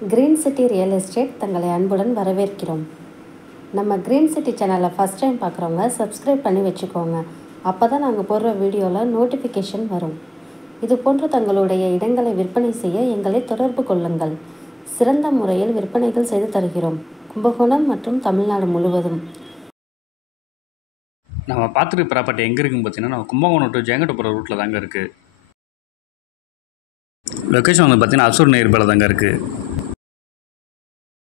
Green city real estate தங்களை அன்புடன் வரவேற்கிறோம். நம்ம கிரீன் சிட்டி சேனலை ஃபஸ்ட் டைம் பார்க்குறவங்க சப்ஸ்கிரைப் பண்ணி வச்சுக்கோங்க. அப்போ தான் நாங்கள் போடுற வீடியோவில் நோட்டிஃபிகேஷன் வரும். இது போன்று தங்களுடைய இடங்களை விற்பனை செய்ய எங்களை தொடர்பு கொள்ளுங்கள். சிறந்த முறையில் விற்பனைகள் செய்து தருகிறோம். கும்பகோணம் மற்றும் தமிழ்நாடு முழுவதும். நம்ம பார்த்துட்டு ப்ராப்பர்ட்டி எங்கே இருக்குன்னு பார்த்தீங்கன்னா, நம்ம கும்பகோணம் டு ஜெயங்கொண்டம் போகிற ரூட்டில் தாங்க இருக்குது. லொக்கேஷன் வந்து பார்த்தீங்கன்னா அசூர் நியர்பையில் தாங்க இருக்குது.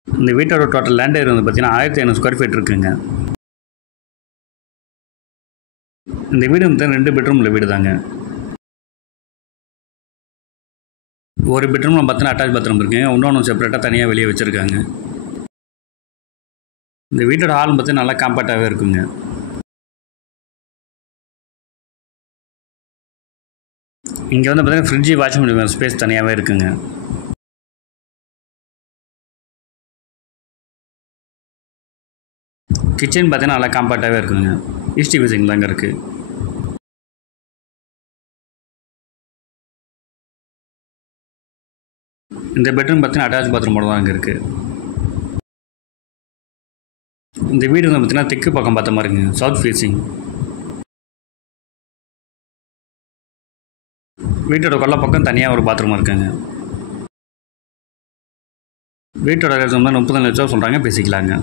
இந்த வீட்டோட டோட்டல் லேண்ட் ஏரியா வந்து பார்த்தீங்கன்னா 1500 ஸ்கொயர் ஃபீட் இருக்குங்க. இந்த வீடு வந்து 2 பெட்ரூமில் வீடு தாங்க. ஒரு பெட்ரூமில் பார்த்தீங்கன்னா அட்டாச் பாத்ரூம் இருக்குங்க. இன்னொன்று செப்பரேட்டாக தனியாக வெளியே வச்சுருக்காங்க. இந்த வீட்டோட ஹால் பார்த்தீங்கன்னா நல்லா காம்பேக்டாகவே இருக்குங்க. இங்கே வந்து பார்த்தீங்கன்னா ஃப்ரிட்ஜு வாஷிங் மிஷின் ஸ்பேஸ் தனியாகவே இருக்குங்க. கிச்சன் பார்த்தீங்கன்னா நல்லா காம்பேக்டாகவே இருக்குங்க. ஈஸ்ட் ஃபேசிங் தாங்க இருக்குது. இந்த பெட்ரூம் பார்த்தீங்கன்னா அட்டாச் பாத்ரூமோட தான் அங்கே இருக்குது. இந்த வீடு வந்து பார்த்தீங்கன்னா தெற்கு பக்கம் பார்த்த மாதிரி இருக்குங்க. South facing. வீட்டோட கொல்லை பக்கம் தனியாக ஒரு பாத்ரூம் இருக்குங்க. வீட்டோட ரேட் வந்து 30 லட்சம் சொல்கிறாங்க, பேசிக்கலாங்க.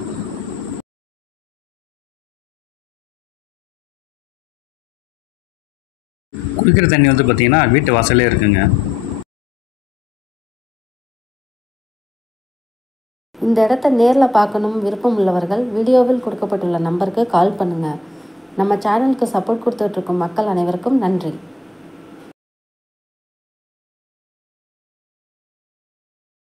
குடிக்கிற தண்ணி வந்து பார்த்தீங்கன்னா வீட்டு வாசலே இருக்குங்க. இந்த இடத்த நேரில் பார்க்கணும் விருப்பம் உள்ளவர்கள் வீடியோவில் கொடுக்கப்பட்டுள்ள நம்பருக்கு கால் பண்ணுங்கள். நம்ம சேனலுக்கு சப்போர்ட் கொடுத்துட்ருக்கும் மக்கள் அனைவருக்கும் நன்றி.